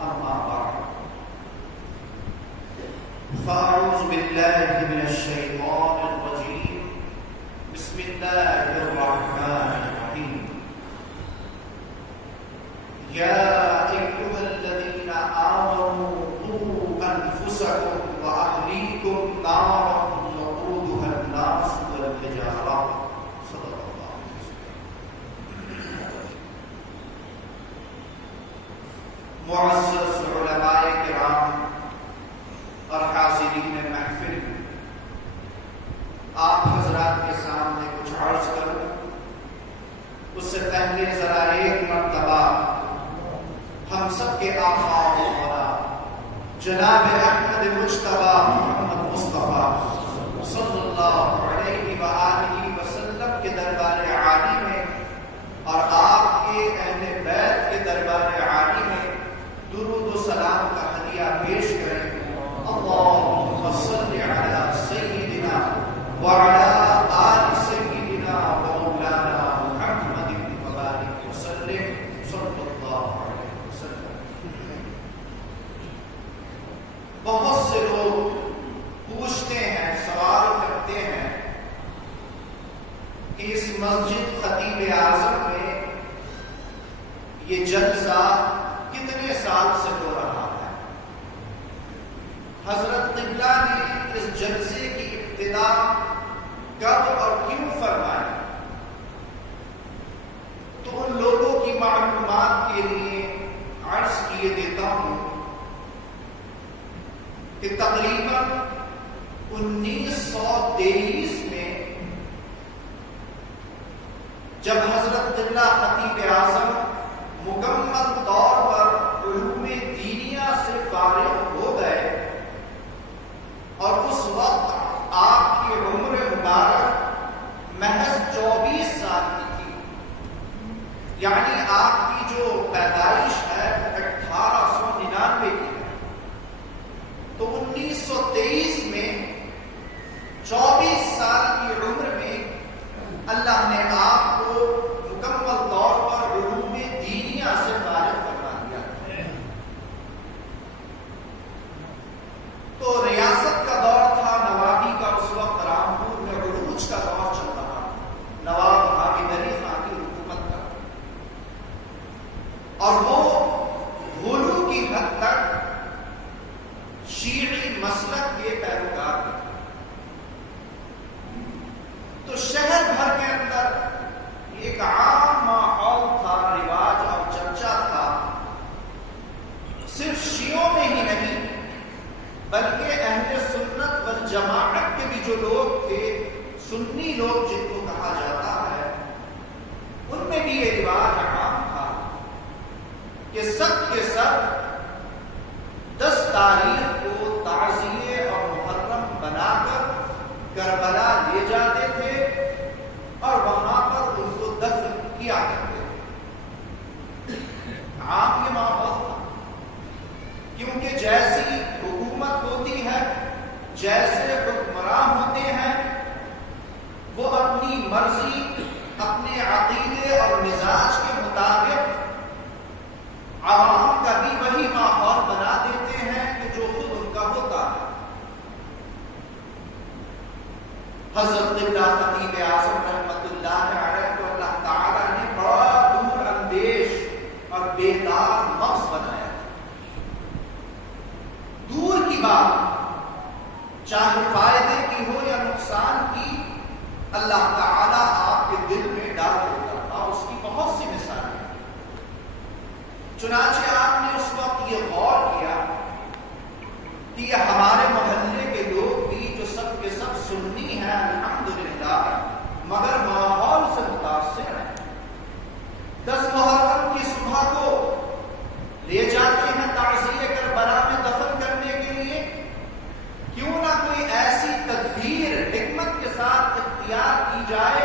أما بعد فأعوذ بالله من الشيطان الرجيم بسم الله الرحمن الرحيم يا أيها الذين آمنوا قوا أنفسكم وأهليكم نارا وقودها الناس والحجارة صدق الله. معزز علماء کرام اور حاضرین محفل، آپ حضرات کے سامنے کچھ عرض کروں اس سے پہلے ذرا ایک مرتبہ ہم سب کے آقا و مولا جناب احمد مجتبی محمد مصطفیٰ صلی اللہ علیہ وآلہ وسلم کے دربار عالی میں اور آپ کے اہل بیت کے دربار عالی میں درود و سلام کا ہدیہ پیش کریں. اللہم صل علی سیدنا وعلی آل سیدنا ومولانا محمد وبارک وسلم صلی اللہ علیہ وسلم. بہت سے لوگ پوچھتے ہیں، سوال کرتے ہیں کہ اس مسجد خطیب اعظم میں یہ جلسہ کتنے سال سے ہو رہا ہے؟ حضرت قبلہ نے اس جلسے کی ابتدا کب اور کیوں فرمائی؟ تو ان لوگوں کی معلومات کے لیے عرض کیے دیتا ہوں کہ تقریباً 1923 میں جب حضرت قبلہ خطیب اعظم مکمل طور پر علوم دینیہ سے فارغ ہو گئے اور اس وقت آپ کی عمر مبارک محض 24 سال کی تھی، یعنی آپ کی جو پیدائش ہے 1899 کی ہے، تو 1923 میں 24 سال کی عمر میں اللہ نے آپ کو مکمل طور پر علوم دینیہ سے فارغ فرما دیا. تو ریاست کا دور تھا، نوابی کا اس وقت رامپور میں عروج کا دور چل رہا، نواب حامد علی خان کی حکومت کا، اور وہ غلو کی حد تک شیعی مسلک کے پیروکار تھے. تو شہر بھر کے اندر ایک عام ماحول تھا، رواج اور چرچا تھا، صرف شیعوں میں ہی نہیں بلکہ اہل سنت والجماعت کے بھی جو لوگ تھے، سنی لوگ جن کو کہا جاتا ہے، ان میں بھی یہ رواج عام تھا کہ سب کے سب 10 تاریخ کو تعزیے اور محرم بنا کر کربلا لے جاتے تھے اور وہاں پر ان کو دفن کیا کرتے تھے. عام یہ ماحول تھا، کیونکہ جیسی حکومت ہوتی ہے، جیسے حکمران ہوتے ہیں، وہ اپنی مرضی، اپنے عقیدے اور مزاج کے مطابق عوام کا بھی وہی ماحول بنا دیتے ہیں کہ جو خود ان کا ہوتا ہے. حضرت قبلہ خطیب اعظم رحمت اللہ علیہ کو اللہ تعالیٰ نے بڑا دور اندیش اور بیدار مغز بنایا. دور کی بات چاہے فائدے کی ہو یا نقصان کی، اللہ تعالیٰ آپ کے دل میں ڈال دیتا، اور اس کی بہت سی مثالیں. چنانچہ آپ نے اس وقت یہ غور کیا کہ یہ ہمارے محلے کے لوگ بھی جو سب کے سب سنی ہیں الحمدللہ، مگر ماحول سے متاثر ہیں. 10 محرم کی صبح کو لے جاتے ہیں تعزیے کربلا میں دفن کرنے کے لیے. کیوں نہ کوئی ایسی تدبیر حکمت کے ساتھ اختیار کی جائے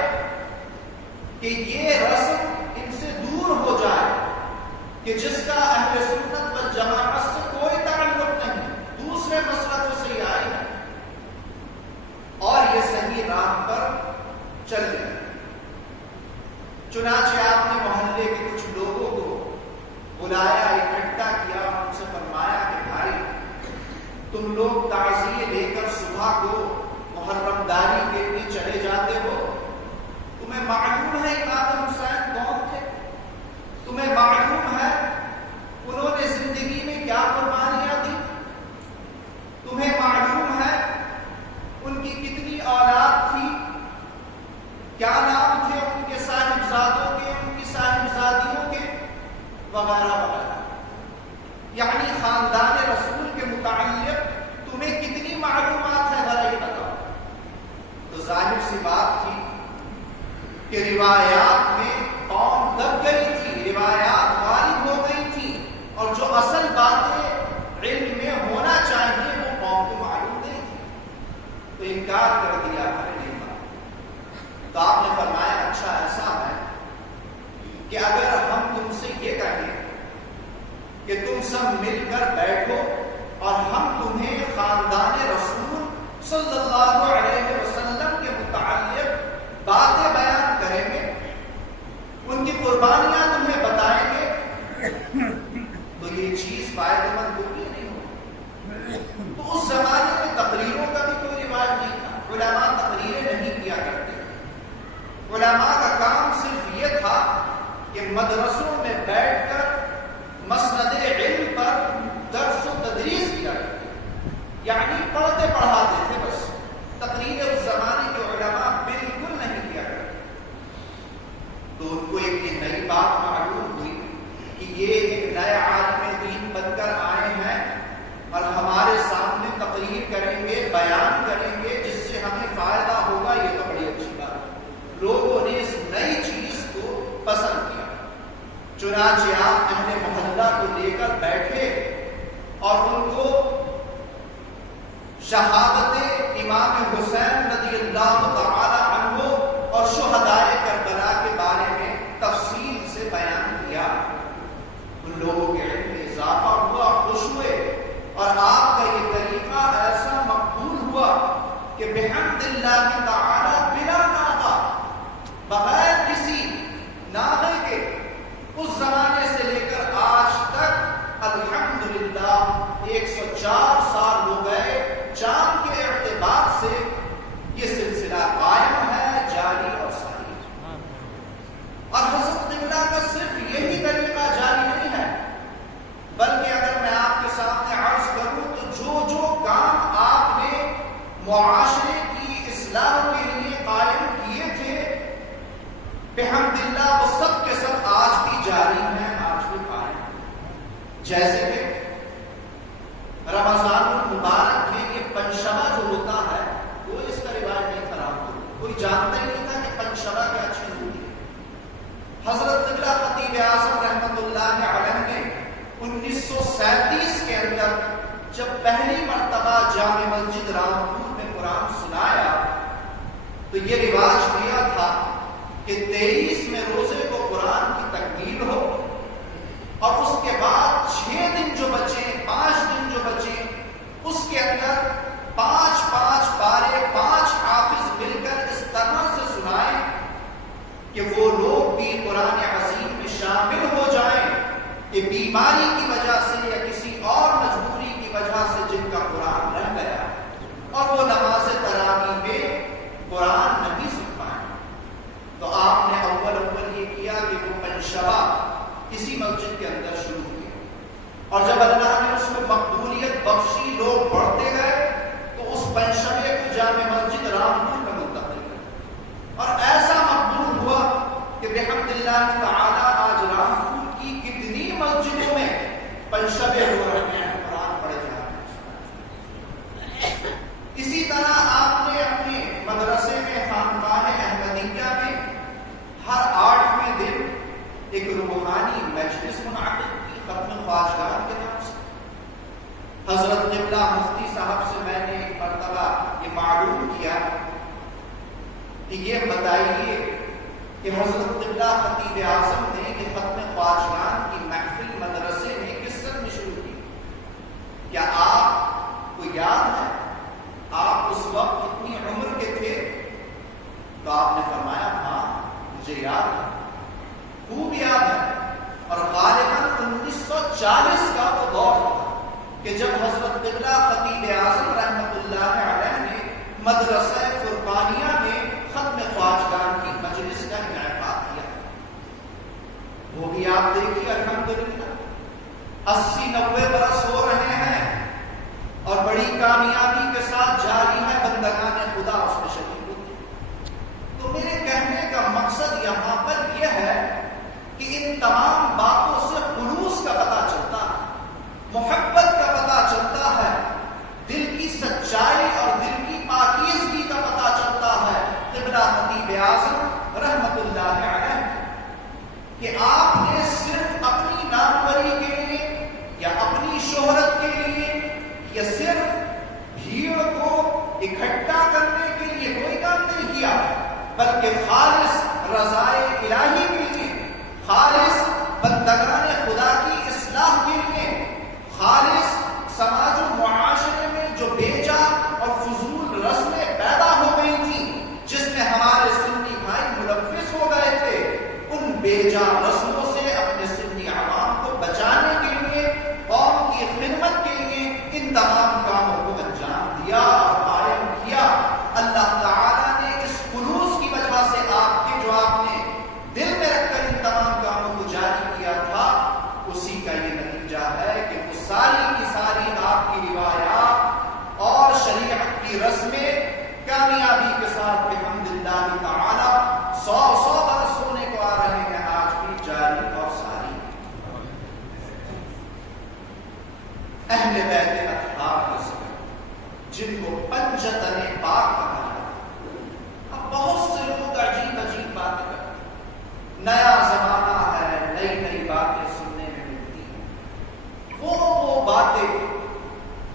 وغیرہ وغیرہ. یعنی خاندان رسول کے متعلق تمہیں کتنی معلومات ہے ذرا یہ بتاؤ. تو ظاہر سی بات تھی کہ روایات میں قوم دب گئی تھی، روایات غالب ہو گئی تھی، اور جو اصل باتیں علم میں ہونا چاہیے وہ قوم کو معلوم نہیں تھی. تو انکار کر دیا ہمارے بات. تو آپ نے فرمایا اچھا ایسا ہے کہ اگر ہم تم سے یہ کہیں کہ تم سب مل کر بیٹھو اور ہم تمہیں خاندان رسول صلی اللہ علیہ وسلم کے متعلق باتیں بیان کریں گے، ان کی قربانیاں تمہیں بتائیں گے، تو یہ چیز فائدہ مند ہوگی نہیں ہوگی. تو اس زمانے میں تقریروں کا بھی کوئی رواج نہیں تھا. علماء تقریریں نہیں کیا کرتے. علماء کا کام صرف یہ تھا کہ مدرسوں میں بیٹھ کر مسند علم پر درس و تدریس کیا کرتے، یعنی پڑھتے پڑھاتے تھے بس. تقریر اس زمانے کے علماء بالکل نہیں کیا کرتے. تو ان کو ایک یہ نئی بات معلوم ہوئی کہ یہ ایک نئے عالم دین بن کر آئے ہیں اور ہمارے سامنے تقریر کریں گے، بیان کریں گے جس سے ہمیں فائدہ ہوگا. یہ تو بڑی اچھی بات ہے. لوگوں نے اس نئی چیز کو پسند کیا. چنانچہ آپ اہل محلہ کو لے کر بیٹھے اور ان کو شہادت امام حسین رضی اللہ تعالی عنہ اور شہدائے کربلا کے بارے میں تفصیل سے بیان کیا. ان لوگوں کے علم میں اضافہ ہوا، خوش ہوئے، اور آپ کا یہ طریقہ ایسا مقبول ہوا کہ بحمد اللہ تعالی بلا ناغہ، بغیر کسی ناغے کے، اس زمانے سے لے کر آج تک الحمدللہ 104 سال ہو گئے، چاند کے اعتبار سے یہ سلسلہ قائم ہے، جاری اور ساری. اور حضرت قبلہ کا صرف یہی طریقہ جاری نہیں ہے، بلکہ اگر میں آپ کے سامنے عرض کروں تو جو جو کام آپ نے معاشرے کی اصلاح کے لیے قائم کیے تھے بحمدللہ وہ سب کے سب آج بھی جاری ہیں، آج بھی قائم ہیں. جیسے کہ رمضان المبارک میں یہ پنشبہ جو ہوتا ہے، کوئی اس کا رواج نہیں خراب ہو، کوئی جانتا ہی نہیں تھا کہ پنشبہ کیا چیز ہوتی ہے. حضرت قبلہ خطیب اعظم رحمۃ اللہ علیہ نے 1937 کے اندر جب پہلی مرتبہ جامع مسجد رامپور میں قرآن سنایا تو یہ رواج دیا تھا کہ 23 روزے کو قرآن کی تکمیل ہو، اور اس کے بعد 6 دن جو بچے، 5 دن جو بچے، اس کے اندر 5 پارے 5 حافظ مل کر اس طرح سے سنائیں کہ وہ لوگ بھی قرآن عظیم میں شامل ہو جائیں کہ بیماری کی وجہ سے یا کسی اور مجبوری کی وجہ سے جن کا قرآن رہ گیا اور وہ نماز تراویح میں قرآن نہیں سن پائے. تو آپ نے اول یہ کیا کہ وہ پنشبہ کسی مسجد کے اندر شروع کیا، اور جب اللہ نے اس کو مقبولیت بخشی، لوگ بڑھتے گئے، تو اس پنشبے کو جامع مسجد رامپور میں منتقل کیا، اور ایسا مقبول ہوا کہ بحمدللہ تعالی آج رامپور کی کتنی مسجدوں میں پنشبے ہو رہے ہیں، قرآن پڑھے جا رہے ہیں. اسی طرح آپ نے اپنے مدرسے میں، خانقاہ احمدیہ میں ہر 8ویں دن ایک روحانی مجلس منعقد کی ختم خواجگان کے نام سے. حضرت قبلہ مفتی صاحب سے میں نے ایک مرتبہ یہ معلوم کیا کہ یہ بتائیے کہ حضرت قبلہ خطیب اعظم نے یہ ختم خواجگان کی محفل مدرسے میں کس سن میں شروع کی؟ کیا آپ کو یاد ہے آپ اس وقت کتنی عمر کے تھے؟ تو آپ نے فرمایا ہاں مجھے یاد ہے، خوب یاد ہے. اور غالباً 1940 کا وہ دور تھا کہ جب حضرت قبلہ خطیب اعظم رحمۃ اللہ علیہ نے مدرسہ فرقانیہ میں ختم خواجگان کی مجلس کا انعقاد کیا. وہ بھی آپ دیکھیے الحمدللہ 80-90 برس ہو رہے ہیں اور بڑی کامیابی کے ساتھ جاری ہے، بندگان خدا اس میں شریک ہوتے. تو میرے کہنے کا مقصد یہاں پر یہ ہے کہ ان تمام باتوں سے اکٹھا کرنے کے لیے کوئی کام نہیں کیا، بلکہ خالص رضائے الہی کے لیے، خالص بندگان خدا کی اصلاح کے لیے، خالص سماج و معاشرے میں جو بیجا اور فضول رسمیں پیدا ہو گئی تھی جس میں ہمارے سنی بھائی ملوث ہو گئے تھے، ان بیجا رسموں سے اپنے سنی عوام کو بچانے کے لیے، قوم کی خدمت کے لیے ان تمام کاموں کو انجام دیا اور قائم کیا۔ اللہ تعالیٰ نے اس خلوص کی وجہ سے آپ نے دل میں رکھ کر ان تمام کاموں کو جاری کیا تھا، اسی کا یہ نتیجہ ہے کہ وہ ساری کی ساری آپ کی روایات اور شریعت کی رسمیں کامیابی کے ساتھ بحمداللہ تعالی 100 برس ہونے کو آ رہے ہیں، آج بھی جاری اور ساری۔ اہل بیت اطہار جن کو پنجتن پاک کہا جاتا ہے، اب بہت سے لوگ عجیب عجیب باتیں کرتے ہیں، نیا زمانہ ہے، نئی نئی باتیں سننے میں ملتی ہیں، وہ باتیں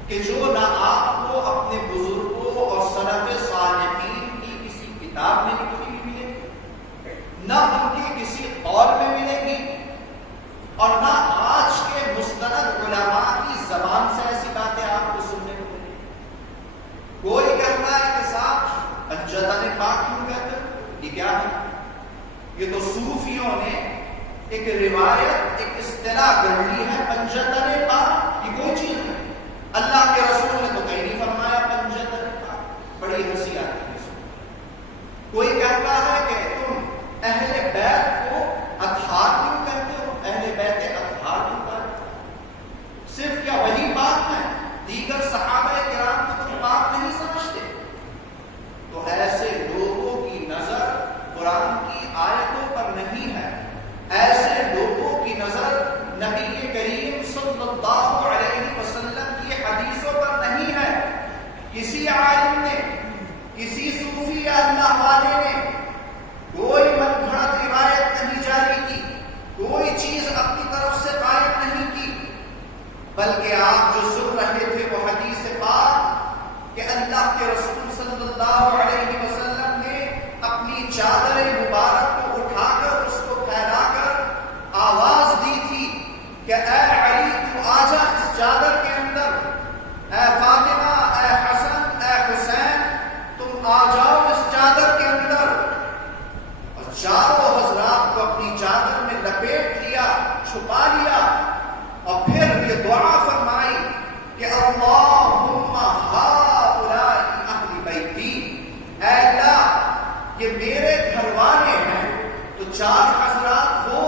کہ جو نہ آپ کو اپنے بزرگوں اور سلف صالحین کی کسی کتاب میں لکھی ہوئی ملے گی، نہ ان کے کسی قول میں ملے گی، اور نہ آج کے مستند علماء کی زبان سے ایسی باتیں آپ کو سننے کو ملیں گی۔ کوئی کہتا ہے کہ صاحب پنجتن پاک کیوں کہتے ہیں؟ یہ کیا ہے؟ یہ تو صوفیوں نے ایک روایت، ایک اصطلاح کر لی ہے، پنجتن پاک یہ کوئی چیز نہیں، اللہ کے رسول نے تو کہیں نہیں فرمایا پنجتن پاک۔ بڑی ہنسی آتی ہے اس میں۔ کوئی کہتا ہے کہ تم اہل بیت کو اطہار کیوں کہتے ہو؟ اہل بیت اطہار کیوں کہتے ہو؟ صرف کیا وہی پاک ہے؟ دیگر صحابہ کرام کو تم پاک نہیں سمجھتے؟ تو ایسے لوگوں کی نظر قرآن کی آیتوں پر نہیں ہے، ایسے لوگوں کی نظر نبی کریم صلی اللہ علیہ وسلم کی حدیثوں پر نہیں ہے۔ کسی عالم نے، کسی صوفی یا اللہ والے نے کوئی من گھڑت روایت نہیں جاری کی، کوئی چیز اپنی طرف سے قائم نہیں کی، بلکہ آپ جو سن رہے تھے وہ حدیث پاک کہ اللہ کے رسول صلی اللہ علیہ وسلم نے اپنی چادر مبارک کو اٹھا کر اس کو پھیلا کر آواز دی تھی کہ اے علی تو آجا اس چادر کے اندر، اے فاطمہ، اے حسن، اے حسین تم آ جاؤ اس چادر کے اندر، اور چاروں حضرات کو اپنی چادر میں لپیٹ لیا، چھپا لیا، اور پھر یہ دعا فرمائی کہ اللہم ہؤلاء اہل بیتی، اے اللہ یہ میرے گھر والے ہیں۔ تو 4 حضرات ہو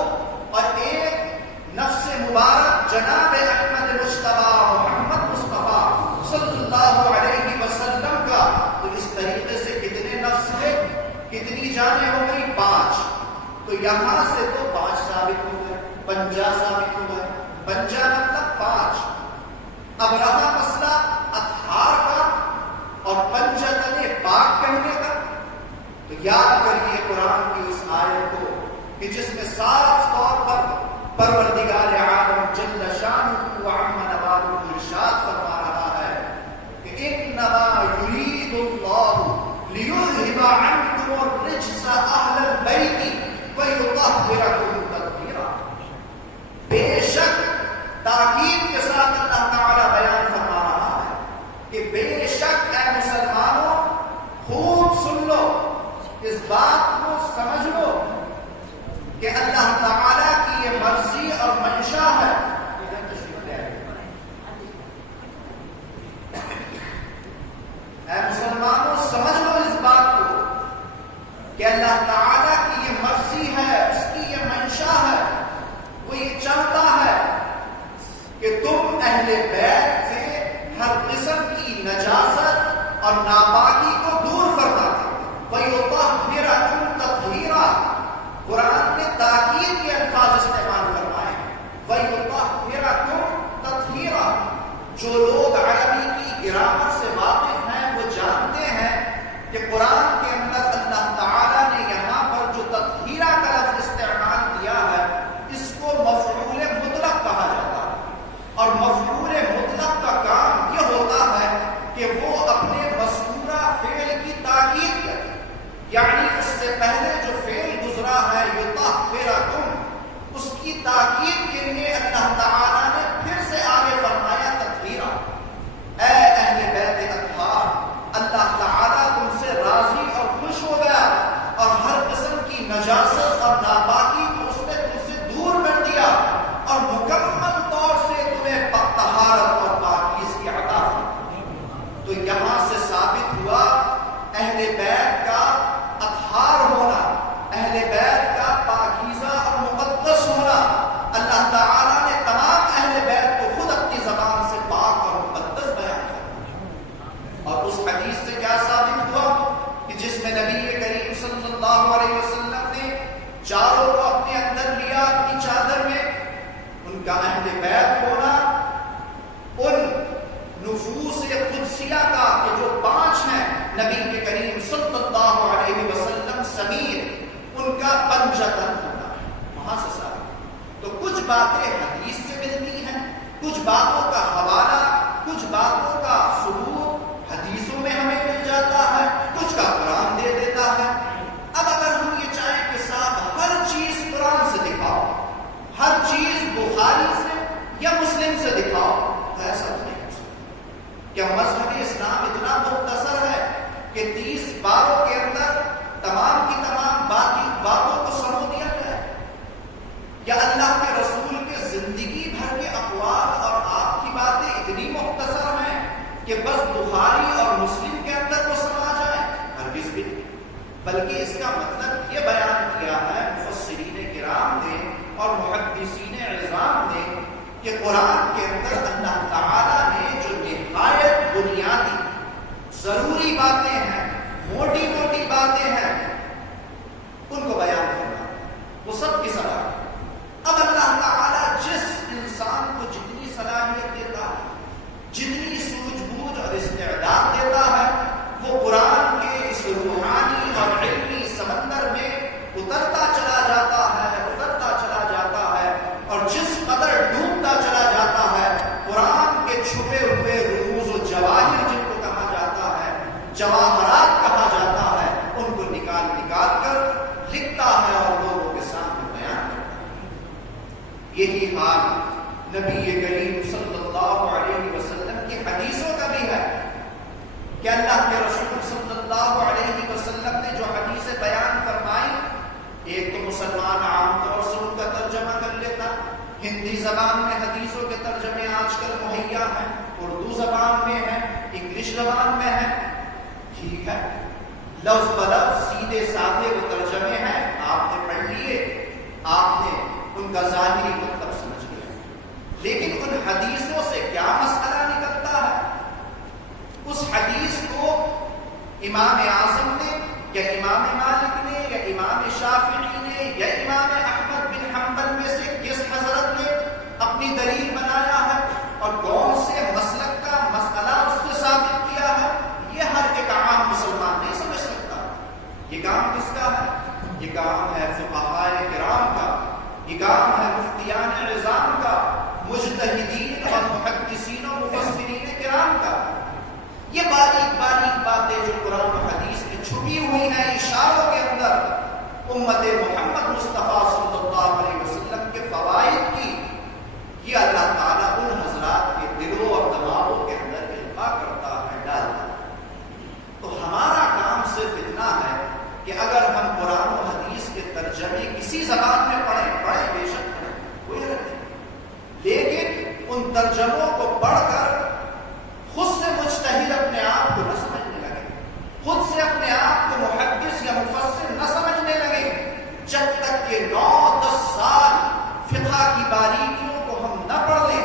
اور ایک نفس مبارک جناب احمد مجتبی محمد مصطفیٰ صلی اللہ علیہ وسلم کا، تو اس طریقے سے کتنے نفس ہے، کتنی جانیں ہو گئی؟ 5۔ تو یہاں سے تو 5 ثابت ہو گئے، 50 ثابت ہو گئے، 50 مطلب 5۔ اب رہا مسئلہ اطہار کا اور پنجتن پاک کہنے کا، تو یاد کریے قرآن کی اس آیت کو کہ جس میں صاف طور پر پروردگار عالم جل شانہ وعم نوالہ ارشاد فرما رہا ہے کہ انما یرید اللہ لیذہب عنکم الرجس اہل البیت ویطہرکم تطہیرا۔ بے تاکید کے لیے اللہ تعالیٰ نے پھر سے آگے فرمایا تطہیرا، اے اہل بیت اطہار، اللہ تعالیٰ تم سے راضی اور خوش ہو گیا اور ہر قسم کی نجاست اور ناپاکی کو اس نے تم سے دور کر دیا اور مکمل طور سے تمہیں طہارت اور پاکیزگی عطا فرمائی۔ تو یہاں سے ثابت ہوا اہل بیت کا اطہار ہونا، اہل بیت کا پاکیزہ اور مقدس ہونا۔ اللہ تعالیٰ نے تمام اہل بیت کو خود اپنی زبان سے پاک اور مقدس بیان کیا۔ اور اس حدیث سے کیا ثابت ہوا کہ جس میں نبی کریم صلی اللہ علیہ وسلم نے چاروں کو اپنے اندر لیا اپنی چادر میں، ان کا اہل بیت ہونا ان نفوس قدسیہ کا کہ جو 5 ہیں نبی کے کریم صلی اللہ علیہ وسلم سمیت ان کا پنجتن ہونا ہے، وہاں سے ثابت۔ تو کچھ باتیں حدیث سے ملتی ہیں، کچھ باتوں کا حوالہ، کچھ باتوں کا ثبوت حدیثوں میں ہمیں مل جاتا ہے، کچھ کا قرآن دے دیتا ہے۔ اب اگر ہم یہ چاہیں کہ صاحب ہر چیز قرآن سے دکھاؤ، ہر چیز بخاری سے یا مسلم سے دکھاؤ، تو ایسا نہیں ہو سکتا۔ کیا مذہب اسلام اتنا مختصر ہے کہ 30 باروں کے اندر تمام کی تمام باتوں کو سمو دیا جائے؟ یا اللہ کے رسول کے زندگی بھر کے اقوال اور آپ کی باتیں اتنی مختصر ہیں کہ بس بخاری اور مسلم کے اندر وہ سما جائے؟ ہرگز بھی نہیں، بلکہ اس کا مطلب یہ بیان کیا ہے مفسرین کرام نے اور محدثین عظام نے کہ قرآن کے اندر اللہ تعالیٰ نے جو نہایت بنیادی ضروری باتیں ہیں، موٹی موٹی باتیں ہیں، ان کو بیان کرنا وہ سب کی صلاحیت۔ اب اللہ تعالیٰ جس انسان کو جتنی صلاحیت دیتا ہے، جتنی سوجھ بوجھ اور استعداد دیتا ہے، وہ قرآن کے اس روحانی اور علمی سمندر میں اترتا چلا جاتا ہے، اترتا چلا جاتا ہے، اور جس قدر ڈوبتا چلا جاتا ہے، قرآن کے چھپے ہوئے رموز و جواہر جن کو کہا جاتا ہے، جواہرات کہا جاتا ہے، ان کو نکال نکال کر لکھتا ہے اور لوگوں کے سامنے بیان کرتا ہے۔ یہی حال نبی کریم صلی اللہ علیہ وسلم کی حدیثوں کا بھی ہے کہ اللہ کے رسول صلی اللہ علیہ وسلم نے جو حدیثیں بیان فرمائی، ایک تو مسلمان عام طور سے ان کا ترجمہ کر لیتا، ہندی زبان میں حدیثوں کے ترجمے آج کل مہیا ہیں، اردو زبان میں ہیں، انگلش زبان میں ہیں، ٹھیک ہے، لفظ بلفظ سیدھے سادھے وہ ترجمے ہیں، آپ نے پڑھ لیے، آپ نے ان کا ظاہری مطلب سمجھ لیا، لیکن ان حدیثوں سے کیا مسئلہ نکلتا ہے؟ اس حدیث کو امام اعظم نے یا امام مالک نے یا امام شافعی نے یا امام احمد بن حنبل میں سے کس حضرت نے اپنی دلیل بنایا ہے اور کون سے مسلک کا مسئلہ اس سے ثابت کیا ہے، یہ ہر ایک عام مسلمان نہیں سمجھ سکتا۔ یہ کام کس کا ہے؟ یہ کام ہے فقہائے کرام کا، یہ کام ہے مفتیان عظام کا، مجتہدین اور محدثین و مفسرین کرام کا۔ یہ باریک باریک باتیں جو قرآن و حدیث میں چھپی ہوئی ہیں اشاروں کے اندر، امت محمد مصطفیٰ صلی اللہ علیہ وسلم کے فوائد کی، یہ اللہ تعالیٰ ان حضرات کے دلوں اور دماغوں کے اندر القاء کرتا ہے، ڈالتا ہے۔ تو ہمارا کام صرف اتنا ہے کہ اگر ہم قرآن و حدیث کے ترجمے کسی زبان میں پڑھیں بے شک پڑھیں، کوئی حرج نہیں، لیکن ان ترجموں کو پڑھ کر خود سے مجتہد اپنے آپ کو نہ سمجھنے لگے، خود سے اپنے آپ کو محدث یا مفسر نہ سمجھنے لگے، جب تک کہ 9-10 سال فقہ کی باریکیوں کو ہم نہ پڑھ لیں،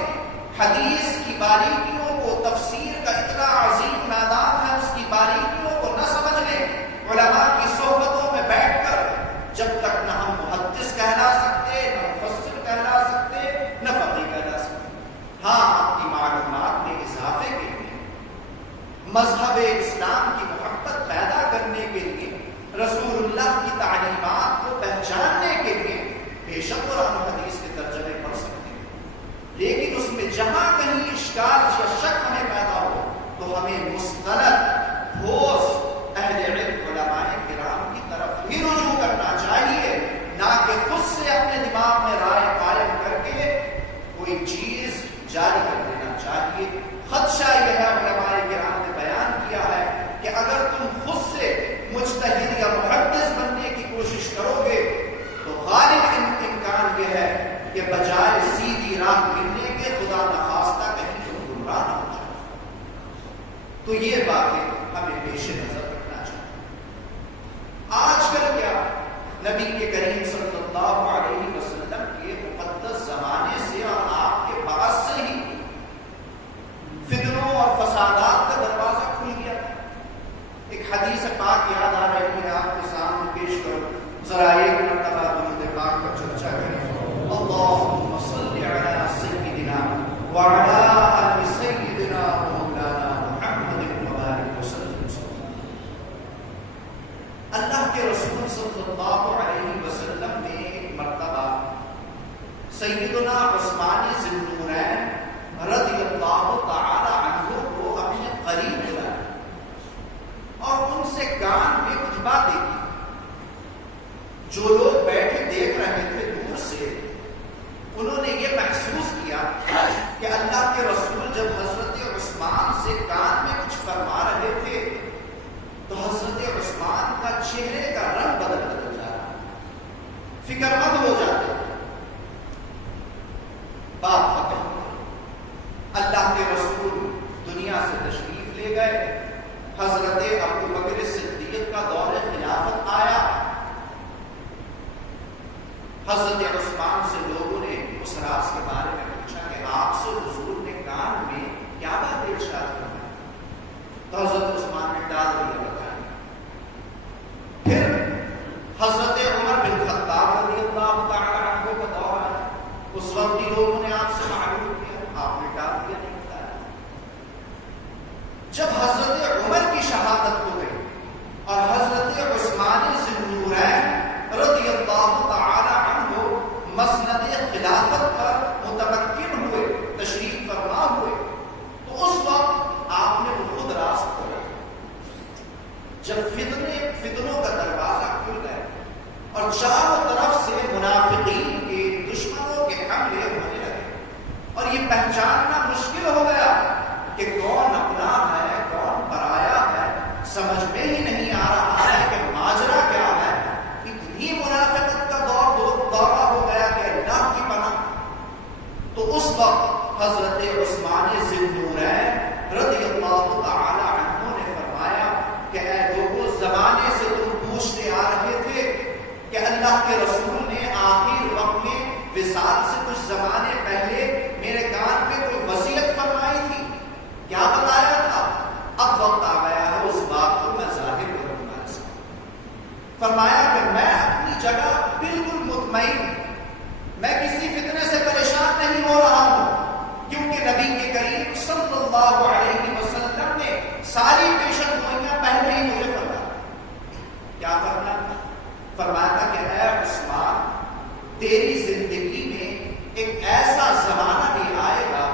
حدیث کی باریکیوں کو، تفسیر کا اتنا عظیم میدان ہے اس کی باریکیوں کو نہ سمجھ لیں، علماء کی صحبتوں میں بیٹھ کر، جب تک نہ ہم محدث کہلا سکتے، نہ مفسر کہلا سکتے، نہ فقیہ کہلا سکتے۔ ہاں اپنی معلومات لے کہ بجائے سیدھی راہ ملنے کے خدا نخواستہ کہیں تم گمراہ نہ ہو جائے. تو یہ باتیں ہمیں پیش نظر رکھنا چاہیے. آج کل کیا نبی کے کریم صلی اللہ علیہ وسلم کے مقدس زمانے سے اور آپ کے بعد سے ہی فتنوں اور فسادات کا دروازہ کھل گیا. ایک حدیث پاک یاد آ رہی ہے، آپ کے سامنے پیش کرو. ذرا ایک مرتبہ درود پاک پر چرچا کریں. اللهم صل على سيدنا وعلى آل سيدنا مولانا محمد وبارك وسلم. اللہ کے رسول صلی اللہ علیہ وسلم نے ایک مرتبہ سیدنا عثمان ذی النورین رضی اللہ تعالی عنہ کو اپنے قریب بلایا اور ان سے کان میں کچھ باتیں کی. جو لوگ بیٹھے دیکھ رہے تھے دور سے، انہوں نے یہ محسوس کیا کہ اللہ کے رسول جب حضرت عثمان سے کان میں کچھ فرما رہے تھے تو حضرت عثمان کا چہرے کا رنگ بدل جا رہا، فکر مند ہو جاتے. بات ختم. اللہ کے رسول دنیا سے تشریف لے گئے. حضرت ابو بکر صدیق کا دور خلافت آیا. حضرت عثمان سے لوگوں نے اس راز کے بارے میں پوچھا کہ آپ سے حضور نے کان میں کیا بات ارشاد فرمائی؟ تو حضرت عثمان نے ٹال دیا بتایا. پھر حضرت عمر بن خطاب رضی اللہ تعالی عنہ کا دور آیا. اس وقت بھی لوگوں نے آپ سے معلوم کیا، آپ نے ٹال دیا، نہیں بتایا. جب حضرت عمر کی شہادت ہو گئی اور حضرت عثمان ذی النورین رضی اللہ تعالی عنہ مسند خلافت پر متمکن ہوئے، تشریف فرما ہوئے، تو اس وقت آپ نے وہ خود راز کھولا. جب فتنوں کا دروازہ کھل گیا اور چاروں طرف سے منافقین کے، دشمنوں کے حملے ہونے لگے اور یہ پہچاننا مشکل ہو گیا کہ کون اپنا ہے کون پرایا ہے، سمجھ میں ہی نہیں آ رہا ہے کہ ماجرا کیا ہے. اتنی منافقت کا دورہ ہو گیا کہ اللہ کی پناہ. تو اس وقت حضرت عثمان ذی النورین رضی اللہ تعالی عنہ نے فرمایا کہ اے لوگوں، زمانے سے تم پوچھتے آ رہے تھے کہ اللہ کے رسول نے آخر وقت میں وصال سے کچھ زمانے پہلے میرے کان میں کوئی وصیت فرمائی تھی، کیا بتایا تھا؟ اب وقت آ گیا ہے اس بات کو میں ظاہر کروں تمہارے سامنے. فرمایا کہ میں اپنی جگہ بالکل مطمئن ہوں، میں کسی فتنے سے پریشان نہیں ہو رہا ہوں، کیونکہ نبی کے کریم صلی اللہ علیہ وسلم نے ساری پیشن گوئیاں پہلے ہی مجھے فرمایا. کیا فرمایا؟ فرمایا تھا کہ اے عثمان، تیری زندگی میں ایک ایسا زمانہ بھی آئے گا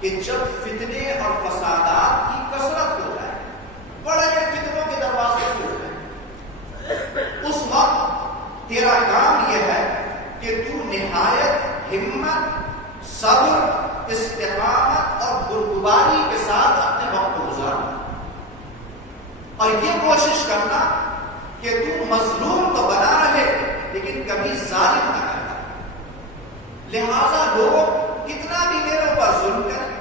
کہ جب فتنے اور فسادات کی کثرت ہو جائے، بڑے فتنوں کے دروازے کھل جائیں. اس وقت تیرا کام یہ ہے کہ تو نہایت ہمت، صبر، استقامت اور بردباری کے ساتھ اپنے وقت کو گزارنا اور یہ کوشش کرنا کہ تو مظلوم تو بنا رہے لیکن کبھی ظالم نہ کرنا. لہذا لوگ کتنا بھی میرے اوپر ظلم کریں،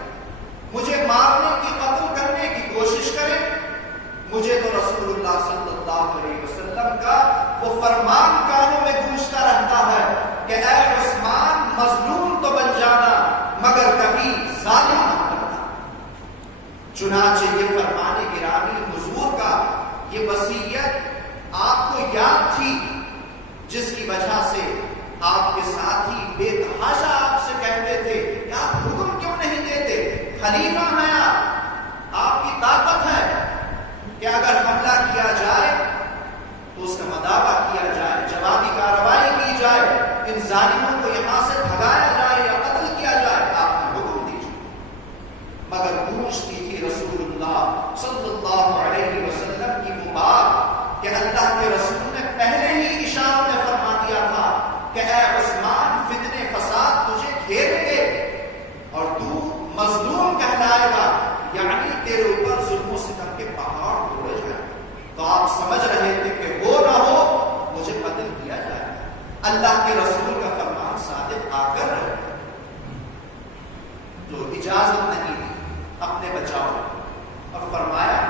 مجھے مارنے کی، قتل کرنے کی کوشش کریں، مجھے تو رسول اللہ صلی اللہ علیہ وسلم کا وہ فرمان کانوں میں گونجتا رہتا ہے کہ اے عثمان، مظلوم تو بن جانا مگر کبھی ظالم نہ بننا. چنانچہ یہ فرمان گرامی حضور کا یہ وصیت آپ کو یاد تھی، جس کی وجہ سے آپ کے ساتھی بے تحاشا آپ سے کہتے تھے کہ آپ حکم کیوں نہیں دیتے، خلیفہ ہیں آپ کی طاقت ہے کہ اگر حملہ کیا جائے تو اس کا مداوع کیا جائے، جوابی کارروائی کی جائے، ان ظالموں کو یہاں سے بھگایا جائے یا قتل کیا جائے، آپ نے حکم دیجیے. مگر پوچھتی تھی رسول اللہ صلی اللہ علیہ وسلم کی وہ بات کہ اللہ کے رسول نے پہلے ہی اشاروں میں فرما دیا تھا کہ اے عثمان، فتنے فساد تجھے گھیریں گے اور تو مظلوم کہلائے گا اجازت نہیں دی اپنے بچاؤ، اور فرمایا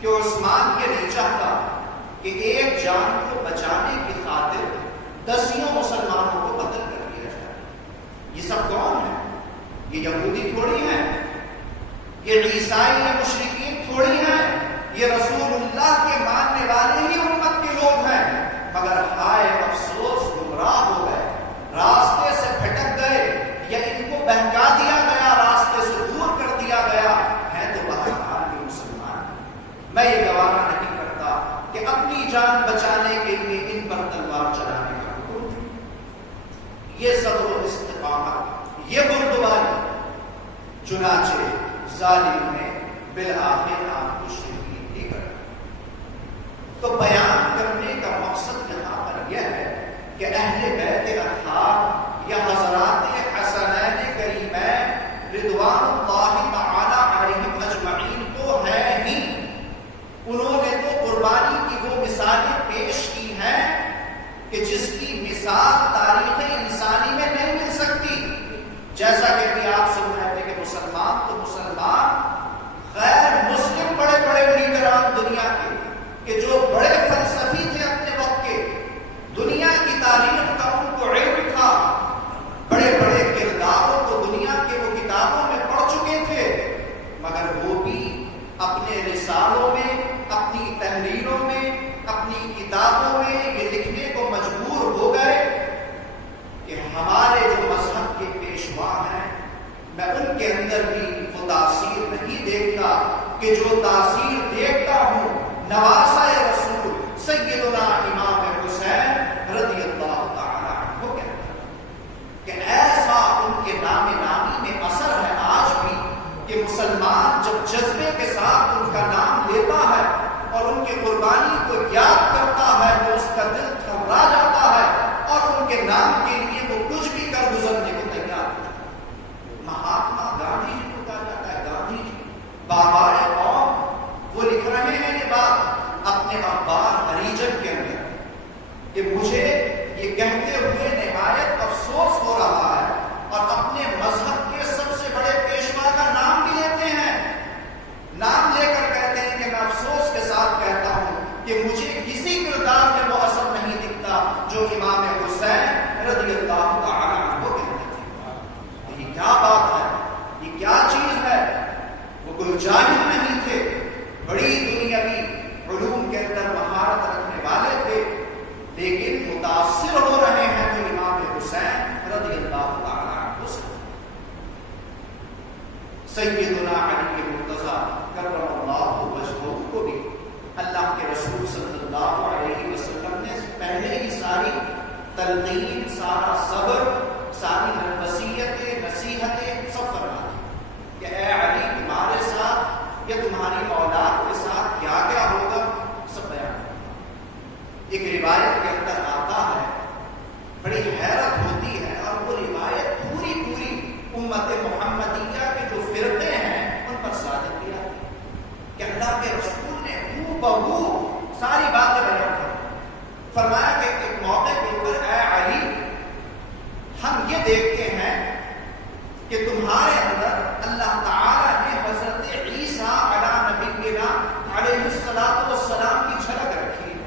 کہ عثمان یہ نہیں چاہتا کہ ایک جان کو بچانے کی خاطر 10 مسلمانوں کو قتل کر دیا جائے۔ یہ سب کون ہیں؟ یہ یہودی تھوڑی ہیں، یہ عیسائی یا مشرکین تھوڑی ہیں، یہ رسول اللہ کے ماننے والے ہی امت کے لوگ ہیں، مگر ہائے افسوس گمراہ ہو گئے، راستے سے بھٹک گئے، یا ان کو بہکا دیا گیا، راستے سے دور کر دیا گیا ہے تو بہرحال کے مسلمان۔ میں یہ گوارا نہیں کرتا کہ اپنی جان بچانے کے لیے ان پر تلوار چلانے کا حکم ہے۔ یہ صبر و استقامت، یہ بردباری، چنانچہ ظالم نے بالآخر آپ کو شہید ہی کر۔ تو بیان کرنے کا مقصد یہاں پر یہ ہے کہ اہل بیت اطہار یا حضرات حسنین کریمین رضوان اللہ تعالی علیہم اجمعین تو ہے ہی، انہوں نے تو قربانی کی وہ مثالیں پیش کی ہیں کہ جس کی مثال تاریخ انسانی میں نہیں مل سکتی۔ جیسا کہ ابھی آپ سن رہے تھے کہ مسلمان تو مسلمان، غیر مسلم بڑے بڑے لیڈران دنیا کے کہ جو بڑے فلسفی تھے اپنے وقت کے، دنیا کی تاریخ کا ان کو علم تھا، بڑے بڑے کرداروں کو دنیا کے وہ کتابوں میں پڑھ چکے تھے، مگر وہ بھی اپنے رسالوں میں، اپنی تحریروں میں، اپنی کتابوں میں یہ لکھنے کو مجبور ہو گئے کہ ہمارے جو مذہب کے پیشوا ہیں، میں ان کے اندر بھی وہ تاثیر نہیں دیکھتا کہ جو تاثیر دیکھتا ہوں نواسہ رسول سیدنا امام حسین رضی اللہ تعالی عنہ کہتا کہ ایسا ان کے نام نامی میں اثر ہے آج بھی کہ مسلمان جب جذبے کے ساتھ ان کا نام لیتا ہے اور ان کی قربانی کو یاد کرتا ہے تو اس کا دل تھرا جاتا ہے اور ان کے نام کے لیے وہ کچھ بھی کر گزرنے کو تیار ہے۔ مہاتما گاندھی جی کو کہا جاتا ہے گاندھی جی، بابائے قوم، وہ لکھ رہے ہیں یہ بات اپنے اخبار ہریجن کے اندر کہ مجھے یہ کہتے ہوئے نہایت افسوس ہو رہا ہے، اور اپنے مذہب کے سب سے بڑے پیشوا کا نام بھی لیتے ہیں، نام لے کر کہتے ہیں کہ میں افسوس کے ساتھ کہتا ہوں کہ مجھے کسی کردار میں وہ اثر نہیں دکھتا جو امام حسین رضی اللہ تعالی عنہ کہتے تھے۔ یہ کیا بات ہے، یہ کیا چیز ہے؟ وہ کوئی جاہل نہیں تھے، بڑی دنیاوی علوم کے اندر مہارت رکھنے والے تھے، لیکن متاثر ہو رہے ہیں تو امام حسین رضی اللہ تعالی عنہ سے۔ سیدنا علی مرتضیٰ کرم اللہ وجہہ کو بھی اللہ کے رسول صلی اللہ علیہ وسلم نے پہلے ہی ساری تلقین، سارا صبر، ساری نصیحتیں سب فرما دی کہ اے علی تمہارے ساتھ یا تمہاری اولاد کے ساتھ کیا کیا ہوگا سب بیان۔ ایک روایت کے اندر آتا ہے، بڑی حیرت ہوتی ہے، اور وہ روایت پوری امت محمدیہ کے جو فرقے ہیں ان پر صادق کیا کہ اللہ کے رسول نے ہو بہو ساری باتیں بیان کر فرمایا کہ ایک موقع کے اوپر اے علی ہم یہ دیکھتے ہیں کہ تمہارے اندر اللہ تعالی نے حضرت عیسیٰ علیہ نبینا علیہ الصلوۃ والسلام کی جھلک رکھی ہے۔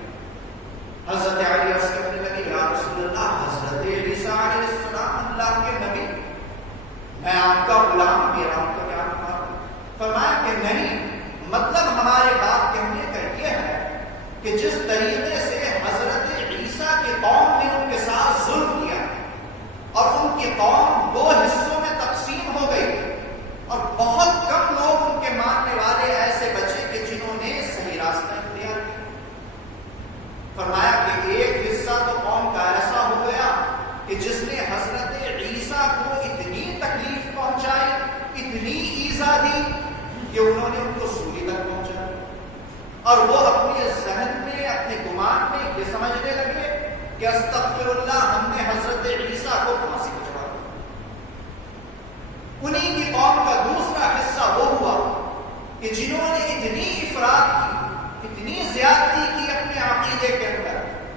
حضرت علی عرض کرنے لگے یا رسول اللہ، حضرت عیسیٰ علیہ السلام اللہ کے نبی، میں آپ کا غلام بھی آپ کا کیا ہوں؟ فرمایا کہ نہیں، مطلب ہمارے بات کہنے کا یہ ہے کہ جس طریقے سے حضرت عیسیٰ کی قوم نے ان کے ساتھ ظلم کیا اور ان کی قوم 2 حصوں میں تقسیم ہو گئی، اور بہت کم لوگ ان کے ماننے والے ایسے بچے کہ جنہوں نے صحیح راستہ اختیار کیا۔ فرمایا کہ ایک حصہ تو قوم کا ایسا ہو گیا کہ جس نے حضرت عیسیٰ کو اتنی تکلیف پہنچائی، اتنی ایذا دی کہ انہوں نے ان کو سولی تک پہنچایا، اور وہ اپنے ذہن میں، اپنے گمان میں یہ سمجھنے لگے کہ استغفر اللہ، ہم نے حضرت عیسیٰ کو پھانسی پہ چڑھا دیا۔ انہی کی قوم کا دوسرا حصہ وہ ہوا کہ جنہوں نے اتنی افراط کی، اتنی زیادتی کی اپنے عقیدے کے اندر،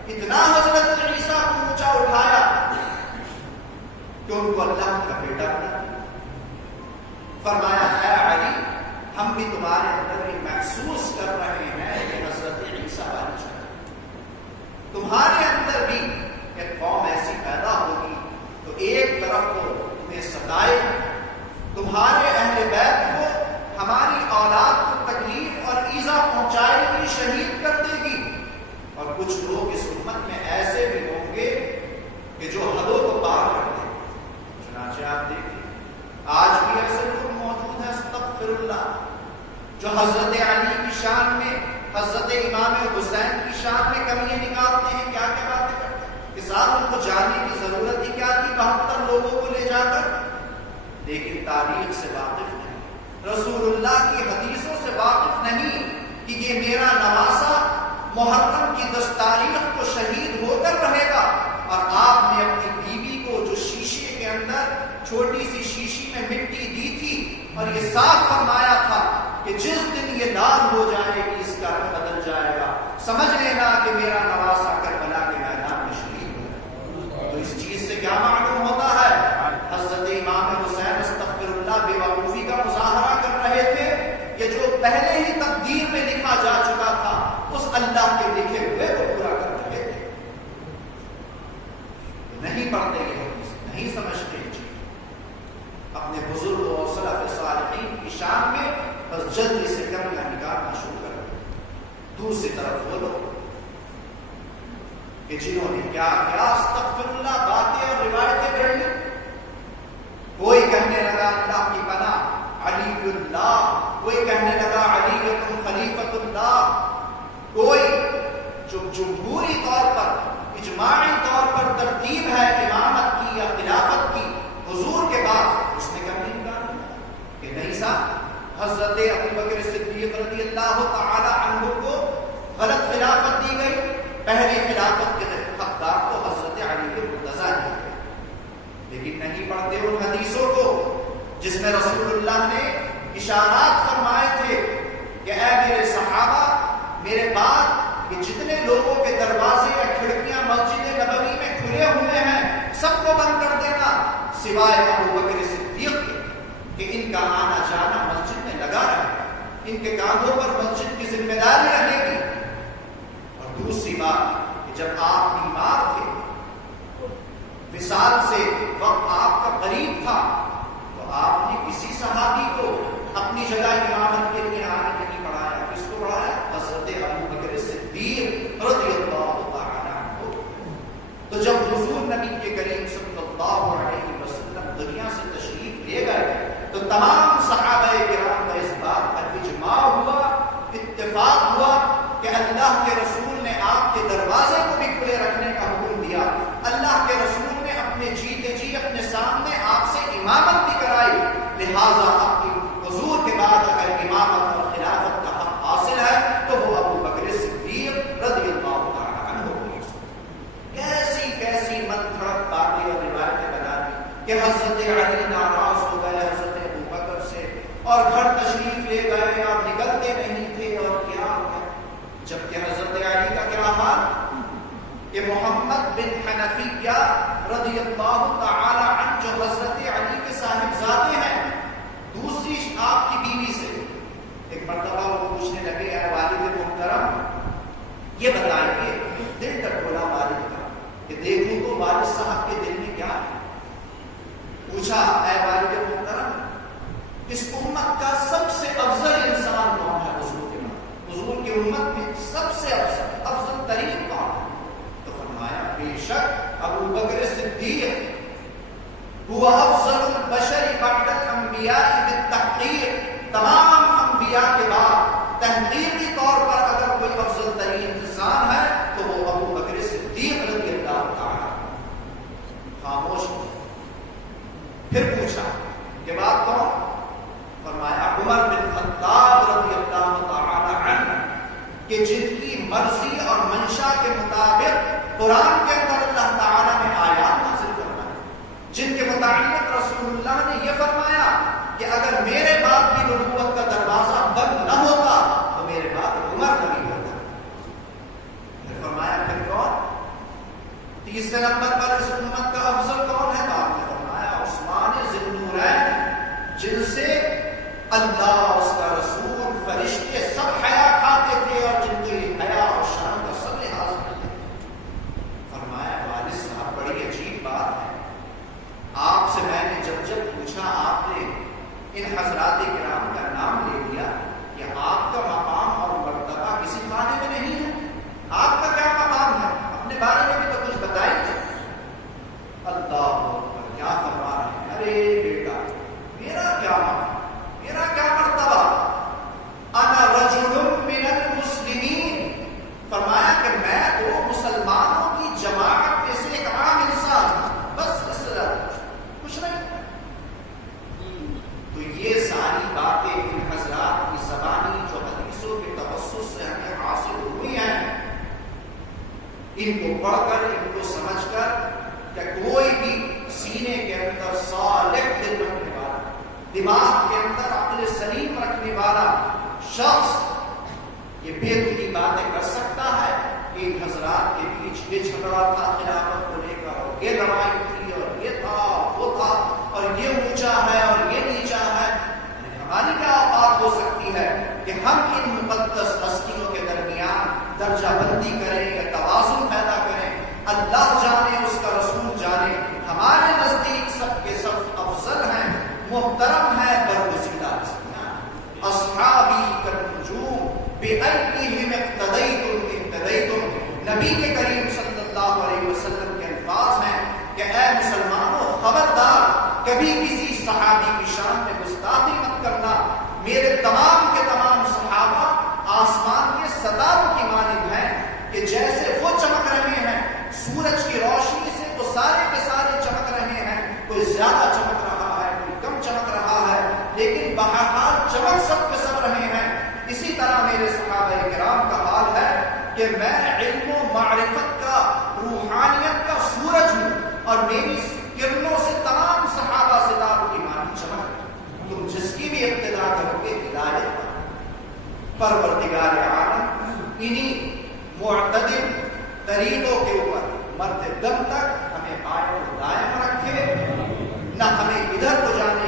اتنا حضرت عیسیٰ کو اونچا اٹھایا کہ ان کو اللہ کا بیٹا بنا دیا۔ فرمایا اے علی ہم بھی تمہارے اندر بھی محسوس کر رہے ہیں کہ حضرت عیسیٰ علیہ السلام تمہارے اندر بھی ایک قوم ایسی پیدا ہوگی تو ایک طرف کو تمہیں ستائے، تمہارے اہل بیت کو، ہماری اولاد کو تکلیف اور ایذا پہنچائے گی، شہید کر دے گی، اور کچھ لوگ اس امت میں ایسے بھی ہوں گے کہ جو حدوں کو پار کر دیں۔ چنانچہ آپ دیکھیں آج بھی ایسے لوگ موجود ہیں استغفر اللہ جو حضرت علی کی شان میں، حضرت امام حسین کی شان میں کمیاں نکالتے ہیں، کیا کیا باتیں کرتے ہیں کہ صاحب ان کو جاننے کی ضرورت ہی کیا تھی 72 لوگوں کو لے جا کر، لیکن تاریخ سے واقف نہیں، رسول اللہ کی حدیثوں سے واقف نہیں کہ یہ میرا نواسا محرم کی 10 تاریخ کو شہید ہو کر رہے گا، اور آپ نے اپنی بیوی کو جو شیشے کے اندر چھوٹی سی شیشی میں مٹی دی تھی اور یہ صاف فرمایا تھا کہ جس دن یہ لال ہو جائے گی اس کا رنگ بدل جائے گا، سمجھ لینا کہ میرا نواسا کربلا کے میدان میں شہید ہوا۔ تو اس چیز سے کیا معلوم ہوتا ہے؟ حضرت امام حسین استغفر اللہ بے وقوفی کا مظاہرہ کر رہے تھے کہ جو پہلے ہی تقدیر میں لکھا جا چکا تھا اس اللہ کے لکھے ہوئے کو پورا کر رہے تھے۔ نہیں پڑھتے یہ نہیں سمجھتے اپنے بزرگوں اور سلف صالحین کی شان میں، بس جلدی سے کمیاں نکالنا شروع کر دیں۔ دوسری طرف وہ لوگ کہ جنہوں نے کیا کیا استغفر اللہ باتیں اور روایتیں گڑھی، کوئی کہنے لگا اللہ کی پناہ علی اللہ، کوئی کہنے لگا علی خلیفۃ اللہ، کوئی جو جمہوری طور پر اجماعی طور پر ترتیب ہے امامت کی یا خلافت کی حضور کے بعد، اس نے کبھی نکالا کہ نہیں صاحب حضرت ابوبکر صدیق رضی اللہ تعالی عنہ کو غلط خلافت دی گئی، پہلی خلافت کے حقدار کو حضرت علی کے مرتضیٰ دی گئی، لیکن نہیں پڑھتے ان حدیثوں کو جس میں رسول اللہ نے اشارات فرمائے تھے کہ اے میرے صحابہ میرے بعد کہ جتنے لوگوں کے دروازے یا کھڑکیاں مسجد نبوی میں کھلے ہوئے ہیں سب کو بند کر دینا سوائے ابوبکر صدیق کے، کہ ان کا آنا جانا مسجد میں لگا رہے، ان کے کاندھوں پر مسجد کی ذمہ داری رہے گی۔ اور دوسری بات کہ جب آپ بیمار تھے، وصال سے وقت آپ کا قریب تھا، تو آپ نے کسی صحابی کو اپنی جگہ امامت کے لیے آگے نہیں پڑھایا، کس کو پڑھایا؟ حضرت ابوبکر صدیق رضی اللہ تعالی عنہ۔ تو جب حضور نبی کے کریم صلی اللہ علیہ وسلم دنیا سے تشریف لے گئے تو تمام صحابہ کرام کا اس بات پر اجماع ہوا، اتفاق ہوا کہ اللہ کے رسول نے آپ کے دروازے کو بھی کھلے رکھنے کا حکم دیا، اللہ کے رسول نے اپنے جیتے جی اپنے سامنے آپ سے امامت بھی کرائی، لہذا آپ کی حضور کے بعد اگر امامت اور خلافت کا حق حاصل ہے تو وہ ابوبکر صدیق رضی اللہ تعالی عنہ کو۔ کیسی کیسی من گھڑت باتیں اور روایتیں بنا دی کہ حضرت علی ناراض ہو گئے حضرت ابوبکر سے اور گھر تشریف لے گئے اور نکلتے نہیں تھے، اور کیا ہو گیا؟ جبکہ حضرت علی کا کیا حال کہ محمد بن حنفیہ رضی اللہ تعالی عنہ جو حضرت علی کے صاحبزادے ہیں، دوسری آپ کی بیوی سے ایک مرتبہ وہ پوچھنے لگے اے والد محترم یہ بتائیے، دل ٹٹولا والد کا کہ دیکھوں تو والد صاحب کے دل میں کیا ہے؟ پوچھا اے والد محترم اس امت کا سب سے افضل انسان کون ہے؟ حضور کے بعد حضور کی امت میں سب سے افضل ترین کون ہے؟ تو فرمایا بے شک ابوبکر صدیق هو افضل البشر بعد الانبیاء بالتحقیق، تمام انبیاء کے بعد تحقیقی طور پر اگر کوئی افضل ترین انسان ہے تو وہ ابوبکر صدیق رضی اللہ تعالی۔ خاموش ہو، پھر پوچھا کہ بات کون؟ فرمایا عمر بن خطاب رضی اللہ تعالی عنہ، کہ جن کی مرضی اور منشا کے مطابق قرآن کے اندر اللہ تعالی نے آیات نازل فرمائی، جن کے متعلق رسول اللہ نے یہ فرمایا کہ اگر میرے بعد بھی نبوت کا دروازہ بند نہ ہوتا تو میرے بعد عمر نبی ہوتا۔ پھر فرمایا پھر کون؟ تیسرے نمبر پر اس امت کا افضل کون ہے؟ تو آپ نے فرمایا عثمان ذی النورین، جن سے اللہ اس کا رسول فرشتے سب حیا کھاتے تھے اور جن کو یہ حیا اور شرم کا سب لحاظ کرتے تھے۔ فرمایا والد صاحب بڑی عجیب بات ہے، آپ سے میں نے جب پوچھا آپ نے ان حضرات کرام کا نام لے لیا کہ آپ کا مقام اور مرتبہ کسی خانے میں نہیں ہے، آپ کا کیا مقام ہے، اپنے بارے میں بھی تو کچھ بتائیے۔ اللہ اکبر، کیا فرما رہے ہیں، ارے بیٹا میرا کیا مقام، میرا کیا مرتبہ، انا رجل من المسلمین، فرمایا کہ میں تو مسلمانوں کی جماعت میں سے ایک عام انسان ہوں، بس اس سے کچھ نہیں۔ تو یہ ساری باتیں ان حضرات کی زبانی جو حدیثوں کے توسط سے ہمیں حاصل ہوئی ہیں، ان کو پڑھ کر، ان کو سمجھ کر، کہ کوئی بھی سینے کے اندر صالح دل رکھنے والا، دماغ کے اندر عقل سلیم رکھنے والا شخص یہ بےتکی باتیں کر سکتا ہے کہ ان حضرات کے بیچ یہ جھگڑا تھا خلافت کو لے کر، اور یہ لڑائی تھی، اور یہ تھا وہ تھا، اور یہ اونچا ہے اور یہ نیچا ہے۔ ہماری کیا اوقات ہو سکتی ہے کہ ہم ان مقدس ہستیوں کے درمیان درجہ بندی کریں یا توازن پیدا کریں؟ اللہ جانے، اس کا رسول جانے، ہمارے نزدیک سب کے سب افضل ہیں، محترم ہیں، برگزیدہ ہستیاں۔ اصحابی کالنجوم بأیہم اقتدیتم اہتدیتم، نبی کے کریم صلی اللہ علیہ وسلم کے الفاظ ہیں کہ اے مسلمانوں خبردار، کبھی کسی صحابی کی شان میں گستاخی مت کرنا، میرے تمام کے تمام صحابہ آسمان کے ستاروں کی مانند ہیں کہ جیسے وہ چمک رہے ہیں سورج کی روشنی سے، وہ سارے کے سارے چمک رہے ہیں، کوئی زیادہ چمک رہا ہے، کوئی کم چمک رہا ہے، لیکن بہرحال چمک سب کے سب رہے ہیں۔ اسی طرح میرے صحابہ کرام کا حال ہے کہ میں علم و معرفت کا، روحانیت کا سورج ہوں، اور میری کرنوں سے تمام صحابہ ستاروں کی مانند چمک، تم جس کی بھی ابتدا کرو گے ہدایت پروردگار عالم انہی معتدل طریقوں کے اوپر مرتے دم تک ہمیں قائم و دائم رکھے، نہ ہمیں ادھر کو جانے